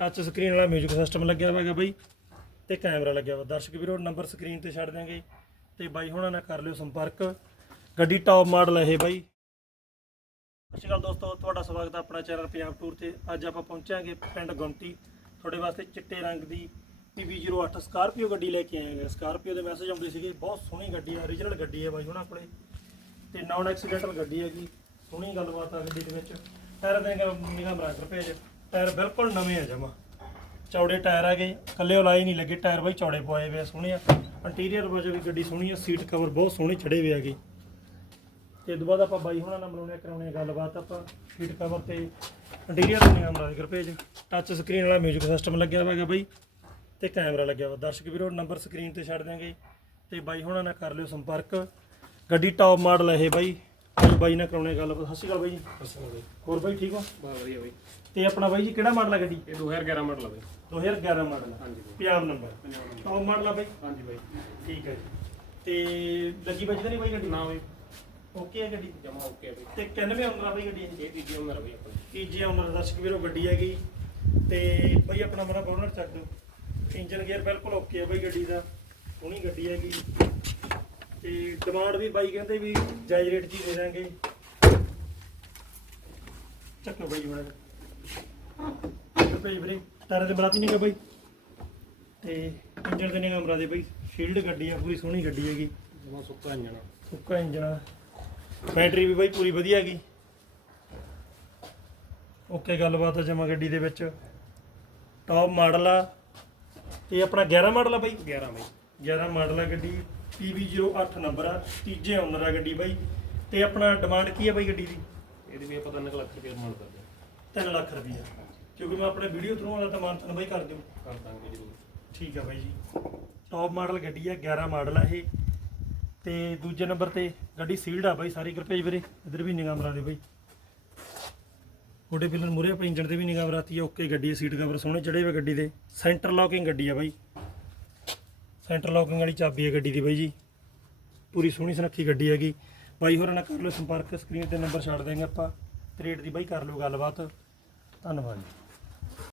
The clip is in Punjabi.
ਟੱਚ ਸਕਰੀਨ ਵਾਲਾ 뮤직 ਸਿਸਟਮ ਲੱਗਿਆ ਹੋਇਆ ਹੈਗਾ ਬਾਈ ਤੇ ਕੈਮਰਾ ਲੱਗਿਆ ਹੋਇਆ। ਦਰਸ਼ਕ ਵੀਰੋ ਨੰਬਰ ਸਕਰੀਨ ਤੇ ਛੱਡ ਦਿਆਂਗੇ। ਤੇ ਬਾਈ ਹੁਣਾਂ ਨਾਲ ਕਰ ਲਿਓ ਸੰਪਰਕ। ਗੱਡੀ ਟੌਪ ਮਾਡਲ ਹੈ ਇਹ ਬਾਈ। ਸਤਿ ਸ਼੍ਰੀ ਅਕਾਲ ਦੋਸਤੋ, ਤੁਹਾਡਾ ਸਵਾਗਤ ਹੈ ਆਪਣਾ ਚੈਨਲ ਪੰਜਾਬ ਟੂਰ ਤੇ। ਅੱਜ ਆਪਾਂ ਪਹੁੰਚਾਂਗੇ ਪਿੰਡ ਗੁੰਮਟੀ ਤੁਹਾਡੇ ਵਾਸਤੇ ਚਿੱਟੇ ਰੰਗ ਦੀ PB08 ਸਕਾਰਪੀਓ ਗੱਡੀ ਲੈ ਕੇ ਆਏ ਹਾਂ ਸਕਾਰਪੀਓ ਦੇ ਮੈਸੇਜ ਆਉਂਦੇ ਸੀਗੇ, ਬਹੁਤ ਸੋਹਣੀ ਗੱਡੀ ਹੈ ਓਰੀਜਨਲ ਗੱਡੀ ਹੈ ਬਾਈ ਉਹਨਾਂ ਕੋਲੇ। ਤੇ ਨਾਨ ਐਕਸੀਡੈਂਟਲ ਗੱਡੀ ਹੈਗੀ। ਸੋਹਣੀ ਗੱਲਬਾਤ ਆ ਗੱਡੀ ਦੇ ਵਿੱਚ। ਟਾਇਰ ਦੇ ਨਿਗਾਹ ਬਰਾਬਰ ਭੇਜ। ਟਾਇਰ ਬਿਲਕੁਲ ਨਵੇਂ ਆ ਜਮਾ। ਚੌੜੇ ਟਾਇਰ ਹੈਗੇ ਕੱਲੇ ਉਲਾਈ ਨਹੀਂ ਲੱਗੇ ਟਾਇਰ ਬਾਈ, ਚੌੜੇ ਪਵਾਏ ਹੋਏ ਆ, ਸੋਹਣੇ ਆ। ਇੰਟੀਰੀਅਰ ਵਜੋਂ ਵੀ ਗੱਡੀ ਸੋਹਣੀ ਆ ਸੀਟ ਕਵਰ ਬਹੁਤ ਸੋਹਣੇ ਚੜੇ ਹੋਏ ਹੈਗੇ। ਤੇ ਤੋਂ ਬਾਅਦ ਆਪਾਂ ਬਾਈ ਹੁਣਾਂ ਨਾਲ ਮਿਲਾਉਣੇ ਕਰਾਉਣੇ ਆ ਗੱਲਬਾਤ ਆਪਾਂ ਸੀਟ ਕਵਰ ਤੇ। ਇੰਟੀਰੀਅਰ ਦੇ ਨਿਗਾਹ ਬਰਾਬਰ ਭੇਜ ਟੱਚ ਸਕਰੀਨ ਵਾਲਾ 뮤직 ਸਿਸਟਮ ਲੱਗਿਆ ਹੋਇਆ ਬਾਈ। ਤੇ ਕੈਮਰਾ ਲੱਗਿਆ ਹੋਇਆ ਦਰਸ਼ਕ ਵੀਰੋ ਨੰਬਰ ਸਕਰੀਨ ਤੇ ਛੱਡ ਦਿਆਂਗੇ। ਤੇ ਬਾਈ ਹੁਣਾਂ ਨਾਲ ਕਰ ਲਿਓ ਸੰਪਰਕ। ਗੱਡੀ ਟੌਪ ਮਾਡਲ ਹੈ ਇਹ ਬਾਈ। ਅੱਜ ਬਾਈ ਨਾਲ ਕਰਾਉਣੇ ਗੱਲ। ਸਤਿ ਸ਼੍ਰੀ ਅਕਾਲ ਬਾਈ ਜੀ। ਬਈ। ਹੋਰ ਬਾਈ ਠੀਕ ਹੋ? ਬਹੁਤ ਵਧੀਆ ਬਈ। ਤੇ ਆਪਣਾ ਬਾਈ ਜੀ ਕਿਹੜਾ ਮਾਡਲ ਹੈ ਗੱਡੀ? ਇਹ 2011 ਮਾਡਲ ਆ ਬਈ। 2011 ਮਾਡਲ ਹਾਂਜੀ ਬਈ। Number. Punjab number। Top model ਆ ਬਾਈ। ਹਾਂਜੀ ਬਈ। ਠੀਕ ਹੈ ਜੀ। ਤੇ ਲੱਗੀ ਤਾਂ ਨਹੀਂ ਬਾਈ ਗੱਡੀ? ਨਾ ਬਈ। ਓਕੇ ਹੈ ਗੱਡੀ? ਜਮਾ ਓਕੇ ਆ ਬਈ। ਤੇ 91 ਅੰਦਰ ਆ ਬਾਈ ਗੱਡੀ ਇਹ ਇਹ ਤੀਜੀ ਉਮਰ ਆ ਬਈ ਆਪਣੀ। ਤੀਜੇ ਅੰਦਰ ਦਰਸ਼ਕ ਵੀਰੋ ਗੱਡੀ ਹੈਗੀ ਤੇ ਬਾਈ ਆਪਣਾ ਮੇਰਾ ਬੋਨਟ ਚੱਕ ਦਿਓ। ਇੰਜਨ ਗੇਅਰ ਬਿਲਕੁਲ ਓਕੇ ਹੈ ਬਾਈ ਗੱਡੀ ਦਾ। ਸੋਹਣੀ ਗੱਡੀ ਹੈਗੀ। ਤੇ ਡਿਮਾਂਡ ਵੀ ਬਾਈ ਕਹਿੰਦੇ ਵੀ ਜਾਇਜ਼ ਰੇਟ 'ਚ ਹੀ ਦੇ ਦਾਂਗੇ। ਚੱਕੋ ਬਾਈ ਹੁਣ। ਭੇਜ ਵੀਰੇ ਤਾਰੇ ਤੇ ਬਰਾਤੀ ਨਹੀਂ ਗਾ ਬਾਈ। ਤੇ ਇੰਜਨ ਦੇ ਨਿਗਾਹ ਦੇ ਬਾਈ। ਸ਼ੀਲਡ ਗੱਡੀ ਆ ਪੂਰੀ ਸੋਹਣੀ ਗੱਡੀ ਹੈਗੀ। ਜਮਾ ਸੁੱਕਾ ਇੰਜਣ ਸੁੱਕਾ ਇੰਜਨ ਆ। ਬੈਟਰੀ ਵੀ ਬਾਈ ਪੂਰੀ ਵਧੀਆ ਹੈਗੀ। ਓਕੇ ਗੱਲਬਾਤ ਆ ਜਮਾ ਗੱਡੀ ਦੇ ਵਿੱਚ। ਟੌਪ ਮਾਡਲ ਆ। ਇਹ ਆਪਣਾ 11 ਮਾਡਲ ਆ ਬਾਈ? 11 ਬਈ। 11 ਮਾਡਲ ਆ ਗੱਡੀ PB08 ਨੰਬਰ ਆ ਤੀਜੇ ਓਨਰ ਆ ਗੱਡੀ ਬਾਈ। ਤੇ ਆਪਣਾ ਡਿਮਾਂਡ ਕੀ ਆ ਬਾਈ ਗੱਡੀ ਦੀ? ਇਹਦੀ ਵੀ ਆਪਾਂ 3 ਲੱਖ ਰੁਪਏ ਮੰਨ ਕਰਦੇ 3 ਲੱਖ ਰੁਪਈਆ ਕਿਉਂਕਿ ਮੈਂ ਆਪਣੇ ਵੀਡੀਓ ਥਰੂ ਵਾਲਾ ਤਾਂ ਮਾਨਤਨ ਬਾਈ ਕਰ ਦਿਓ। ਕਰ ਦਾਂਗੇ ਜਰੂਰ। ਠੀਕ ਆ ਬਾਈ ਜੀ। ਟੌਪ ਮਾਡਲ ਗੱਡੀ ਆ 11 ਮਾਡਲ ਆ ਇਹ। ਤੇ ਦੂਜੇ ਨੰਬਰ ਤੇ ਗੱਡੀ ਸੀਲਡ ਆ ਬਾਈ ਸਾਰੀ ਗਰਪੇਜ ਵੀਰੇ। ਇਧਰ ਵੀ ਨਿਗਾਹ ਮਰਾ ਦੇ ਬਾਈ। ਉਹਦੇ ਪਿਲਰ ਮੂਰੇ ਆਪਣੇ ਇੰਜਣ ਤੇ ਵੀ ਨਿਗਾਹ ਮਰਾਤੀ ਆ ਓਕੇ ਗੱਡੀ ਸੀਟ ਕਵਰ ਸੋਹਣੇ ਚੜੇ ਹੋਏ ਗੱਡੀ ਦੇ। ਸੈਂਟਰ ਲੌਕਿੰਗ ਗੱਡੀ ਆ ਬਾਈ। ਸੈਂਟਰ ਲੌਕਿੰਗ ਵਾਲੀ ਚਾਬੀ ਹੈ ਗੱਡੀ ਦੀ ਬਾਈ ਜੀ। ਪੂਰੀ ਸੋਹਣੀ ਸੁਨੱਖੀ ਗੱਡੀ ਹੈਗੀ। ਬਾਈ ਹੋਰਾਂ ਨਾਲ ਕਰ ਲਓ ਸੰਪਰਕ ਸਕਰੀਨ ਤੇ ਨੰਬਰ ਛੱਡ ਦੇਂਗੇ ਆਪਾਂ। ਰੇਟ ਦੀ ਬਾਈ ਕਰ ਲਓ ਗੱਲਬਾਤ। ਧੰਨਵਾਦ ਜੀ।